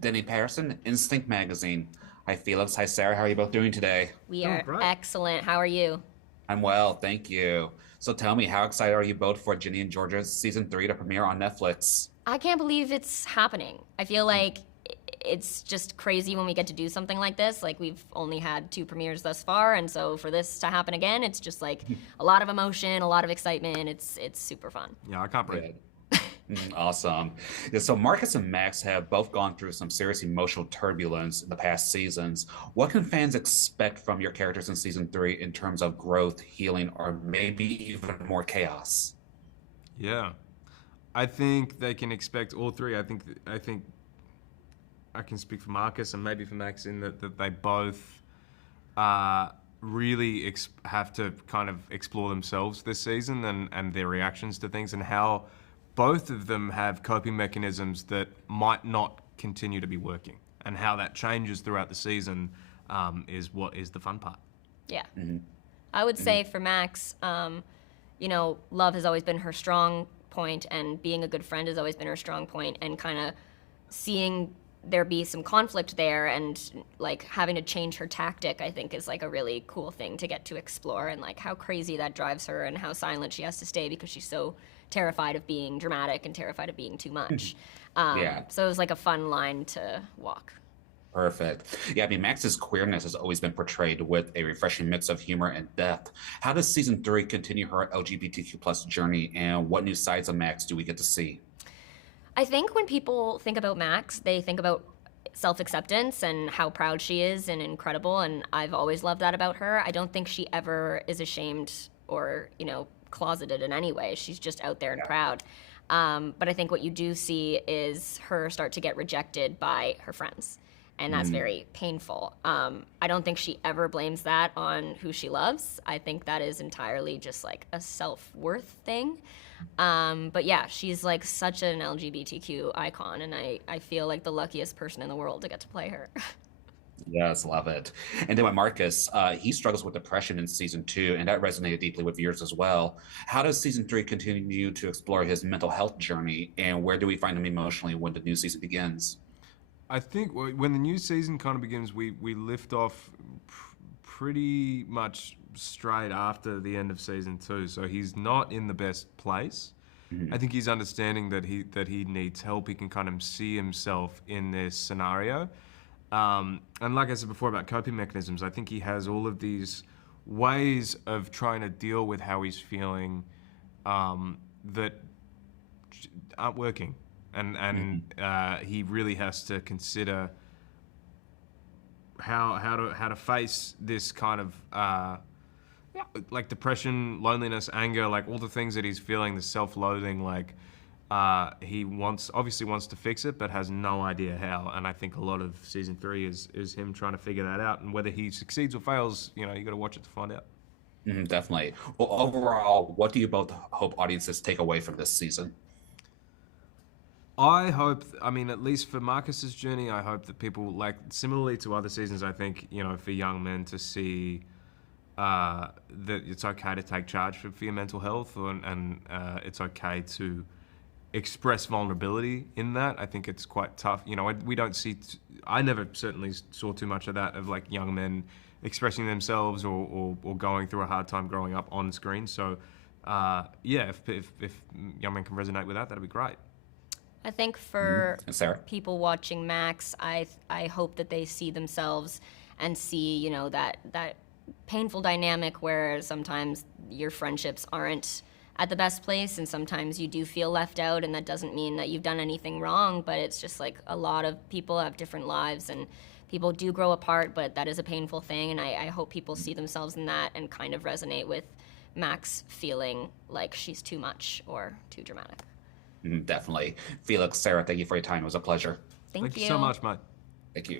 Denny Patterson, Instinct Magazine. Hi, Felix. Hi, Sarah. How are you both doing today? We Oh, are great. excellent. How are you? I'm well, thank you. So tell me, how excited are you both for Ginny and Georgia's season three to premiere on Netflix? I can't believe it's happening. I feel like it's just crazy when we get to do something like this. Like we've only had two premieres thus far, and so for this to happen again, it's just like a lot of emotion, a lot of excitement. It's super fun. Yeah, I can't breathe. Good. Awesome. Yeah, so Marcus and Max have both gone through some serious emotional turbulence in the past seasons. What can fans expect from your characters in season three in terms of growth, healing, or maybe even more chaos? Yeah, I think they can expect all three. I think I can speak for Marcus and maybe for Max in that they both really have to kind of explore themselves this season and their reactions to things and how both of them have coping mechanisms that might not continue to be working and how that changes throughout the season is what is the fun part. Yeah. Mhm. I would say for Max, love has always been her strong point, and being a good friend has always been her strong point, and kind of seeing there be some conflict there and like having to change her tactic, I think is like a really cool thing to get to explore, and like how crazy that drives her and how silent she has to stay because she's so terrified of being dramatic and terrified of being too much. Yeah. So it was like a fun line to walk. Perfect. Yeah, I mean, Max's queerness has always been portrayed with a refreshing mix of humor and depth. How does season three continue her LGBTQ plus journey, and what new sides of Max do we get to see? I think when people think about Max, they think about self acceptance and how proud she is and incredible. And I've always loved that about her. I don't think she ever is ashamed or, closeted in any way. She's just out there and proud. But I think what you do see is her start to get rejected by her friends. And that's very painful. I don't think she ever blames that on who she loves. I think that is entirely just like a self-worth thing. But yeah, she's like such an LGBTQ icon, and I feel like the luckiest person in the world to get to play her. Yes, love it. And then with Marcus, he struggles with depression in season two, and that resonated deeply with viewers as well. How does season three continue to explore his mental health journey, and where do we find him emotionally when the new season begins? I think when the new season kind of begins, we lift off pretty much straight after the end of season two. So he's not in the best place. I think he's understanding that he needs help. He can kind of see himself in this scenario. And like I said before about coping mechanisms, I think he has all of these ways of trying to deal with how he's feeling that aren't working, and he really has to consider how to face this kind of like depression, loneliness, anger, like all the things that he's feeling, the self-loathing, like he obviously wants to fix it, but has no idea how. And I think a lot of season three is him trying to figure that out, and whether he succeeds or fails, you got to watch it to find out. Definitely. Well, overall, what do you both hope audiences take away from this season? I hope, I mean, at least for Marcus's journey, I hope that people, like, similarly to other seasons, I think, for young men to see that it's okay to take charge for your mental health, and it's okay to express vulnerability in that. I think it's quite tough. We don't see, I never certainly saw too much of that, of like young men expressing themselves or going through a hard time growing up on screen. So, yeah, if young men can resonate with that, that'd be great. I think for And Sarah? people watching Max, I hope that they see themselves and see, that painful dynamic where sometimes your friendships aren't at the best place, and sometimes you do feel left out, and that doesn't mean that you've done anything wrong, but it's just like a lot of people have different lives, and people do grow apart, but that is a painful thing, and I hope people see themselves in that and kind of resonate with Max feeling like she's too much or too dramatic. Definitely. Felix, Sarah, thank you for your time. It was a pleasure. Thank Thank you so you. much, mate. Thank you.